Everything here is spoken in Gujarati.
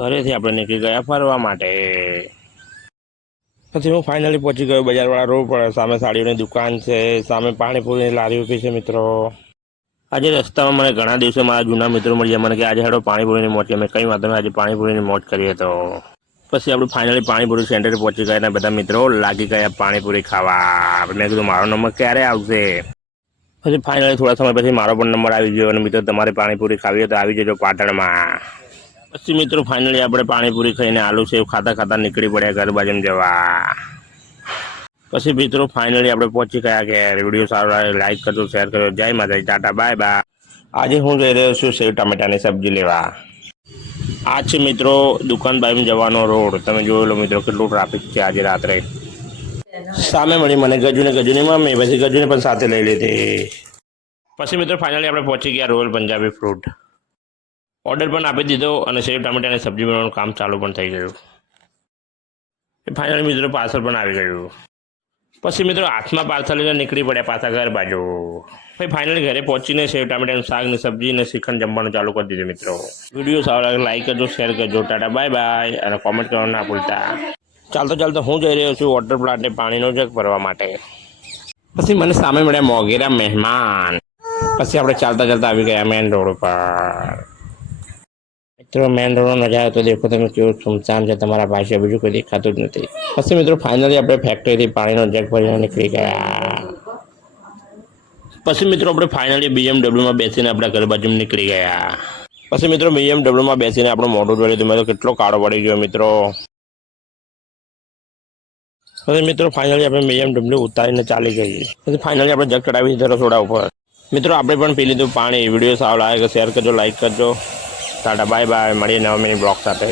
ઘરેથી આપણે નીકળી ગયા ફરવા માટે. પછી હું ફાઇનલી પહોંચી ગયો બજારવાળા રોડ પર. સામે સાડીઓની દુકાન છે, સામે પાણીપુરીની લારી ઊભી છે મિત્રો. આજે રસ્તામાં મને ઘણા દિવસે મારા જૂના મિત્રો મળ્યા. મને કે આજે હેડો પાણીપુરીની મોજ. અમે કઈ વાંધો આજે પાણીપુરીની મોજ કરીએ તો પછી આપણે ફાઇનલી પાણીપુરી સેન્ટરે પહોંચી ગયા અને બધા મિત્રો લાગી ગયા પાણીપુરી ખાવા. મેં કીધું, મારો નંબર ક્યારે આવશે? પછી ફાઇનલી થોડા સમય પછી મારો પણ નંબર આવી ગયો અને મિત્રો, તમારે પાણીપુરી ખાવી હોય તો આવી જજો પાટણમાં. પછી મિત્રો ફાઇનલી આપણે પાણીપુરી ખાઈને આલુ સેવ ખાતા ખાતા નીકળી પડ્યા ઘર બાજુ જવા. પછી મિત્રો ફાઇનલી આપણે પહોંચી ગયા કે વીડિયો સારો લાગે લાઈક કરજો શેર કરજો. જય માતાજી, ટાટા બાય બાય આજે હું જઈ રહ્યો છું સેવ ટામેટાની સબ્જી લેવા. આ છે મિત્રો, દુકાન બાજુ જવાનો રોડ. તમે જોઈ લો મિત્રો, કેટલું ટ્રાફિક છે આજે રાત્રે. સામે મળી મને ગજુને ગજુની મમ્મી, પછી ગજુને પણ સાથે લઈ લીધી. પછી મિત્રો ફાઇનલી આપણે પહોંચી ગયા રોયલ પંજાબી ફ્રૂટ ઓર્ડર પણ આપી દીધો અને સેવ ટામેટાની સબ્જી બનાવવાનું કામ ચાલુ પણ થઈ ગયું. ફાઇનલી મિત્રો પાર્સલ પણ આવી ગયું. પછી મિત્રો હાથમાં પાર્સલ લઈને નીકળી પડ્યા પાછા ઘર બાજુ. પછી ફાઇનલી ઘરે પહોંચીને સેવ ટામેટાનું શાકની સબ્જી અને શ્રીખંડ જમવાનું ચાલુ કરી દીધું મિત્રો. વીડિયો સારો લાગે લાઈક કરજો શેર કરજો. ટાટા બાય બાય અને કોમેન્ટ કરવાનું ના ભૂલતા. ચાલતો ચાલતો હું જઈ રહ્યો છું વોટર પ્લાન્ટને પાણીનો જગ ભરવા માટે. પછી મને સામે મળ્યા મોગેરા મહેમાન. પછી આપણે ચાલતા ચાલતા આવી ગયા મેન રોડ ઉપર. મિત્રો મેન રોડનો નજારો તો દેખો તમે કેવું સુમસામ છે, તમારા પાસે બીજું કોઈ દેખાતું જ નથી. પછી મિત્રો ફાઇનલી આપણે ફેક્ટરીથી પાણીનો જગ ભરીને નીકળી ગયા. પછી મિત્રો, આપણે ફાઇનલી બીએમડબ્લ્યુમાં બેસીને આપણા ઘર બાજુ નીકળી ગયા. પછી મિત્રો બીએમડબ્લ્યુમાં બેસીને આપણું મોઢું જોઈ તમે તો કેટલો કાળો પડી ગયો મિત્રો. પછી મિત્રો ફાઇનલી આપણે બીએમડબ્લ્યુ ઉતારીને ચાલી ગઈ. પછી ફાઇનલી આપણે જગ ચડાવી દીધો રસોડા ઉપર. મિત્રો, આપણે પણ પી લીધું પાણી. વીડિયો સારો લાગે શેર કરજો લાઈક કરજો. ટાટા બાય બાય મળીએ નવા મિની બ્લોગ સાથે.